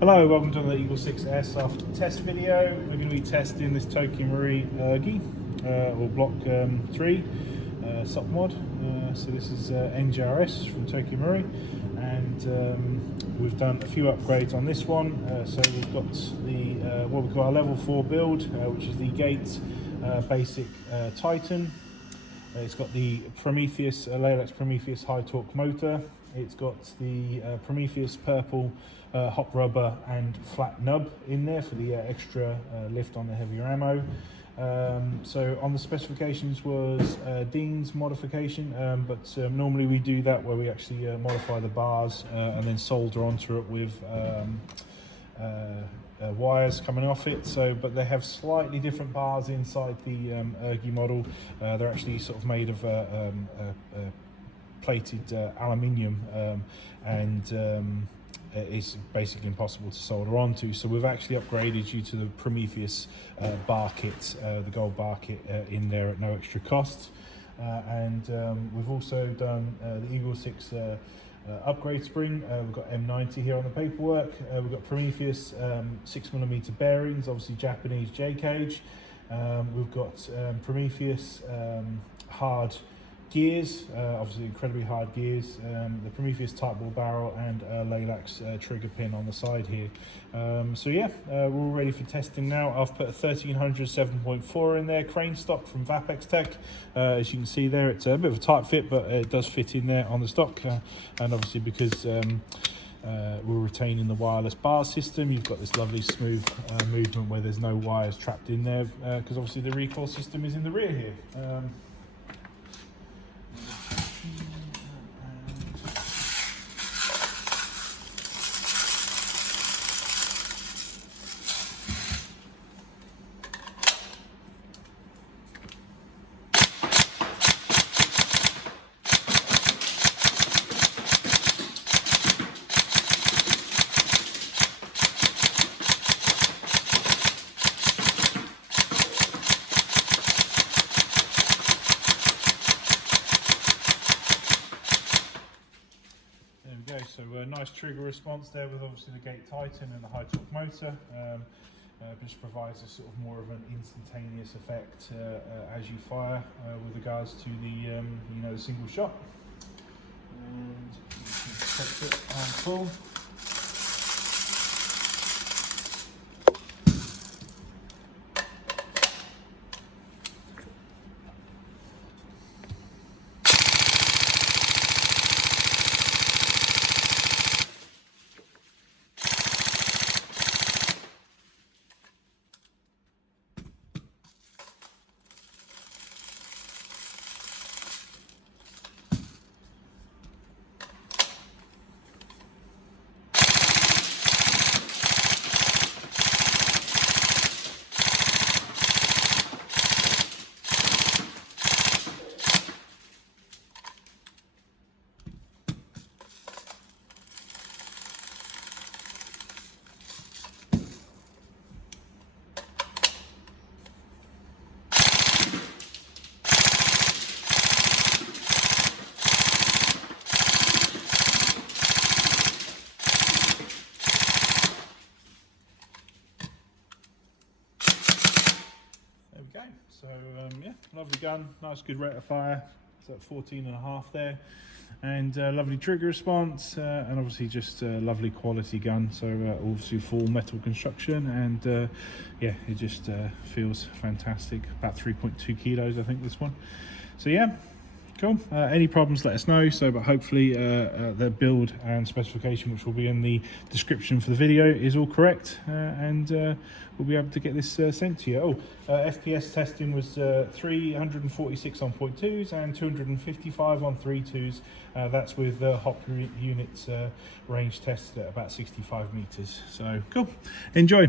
Hello, welcome to the EagleSix Airsoft test video. We're going to be testing this M4 Urgi or Block 3 SOP mod. So this is NGRS from M4, and we've done a few upgrades on this one. So we've got the what we call our level 4 build, which is the Gate Basic Titan. It's got the Prometheus Laylax Prometheus high torque motor. It's got the Prometheus purple hot rubber and flat nub in there for the extra lift on the heavier ammo. So on the specifications was Dean's modification, but normally we do that where we actually modify the bars and then solder onto it with wires coming off it. So, but they have slightly different bars inside the Urgi model. They're actually sort of made of plated aluminium, and it's basically impossible to solder onto. So we've actually upgraded you to the Prometheus bar kit, the gold bar kit in there at no extra cost. And we've also done the EagleSix upgrade spring. We've got M90 here on the paperwork. We've got Prometheus 6mm bearings, obviously Japanese J-cage. We've got Prometheus hard gears, obviously incredibly hard gears, the Prometheus Tightbore barrel, and Laylax Trigger Pin on the side here. So yeah, we're all ready for testing now. I've put a 1300 7.4 in there, crane stock from Vapex Tech. As you can see there, it's a bit of a tight fit, but it does fit in there on the stock. And obviously because we're retaining the wireless bar system, you've got this lovely smooth movement where there's no wires trapped in there, because obviously the recoil system is in the rear here. So nice trigger response there with obviously the Gate Titan and the high torque motor. Just provides a sort of more of an instantaneous effect as you fire with regards to the the single shot. And you can protect it on full. So yeah, lovely gun, nice good rate of fire. It's at 14.5 there, and lovely trigger response, and obviously just a lovely quality gun. So obviously full metal construction, and yeah, it just feels fantastic. About 3.2 kilos I think this one. So yeah, cool. Any problems, let us know. So, but hopefully the build and specification, which will be in the description for the video, is all correct, and we'll be able to get this sent to you. FPS testing was 346 on 0.2s and 255 on 3.2s. That's with hop units range tested at about 65 meters. So cool. Enjoy.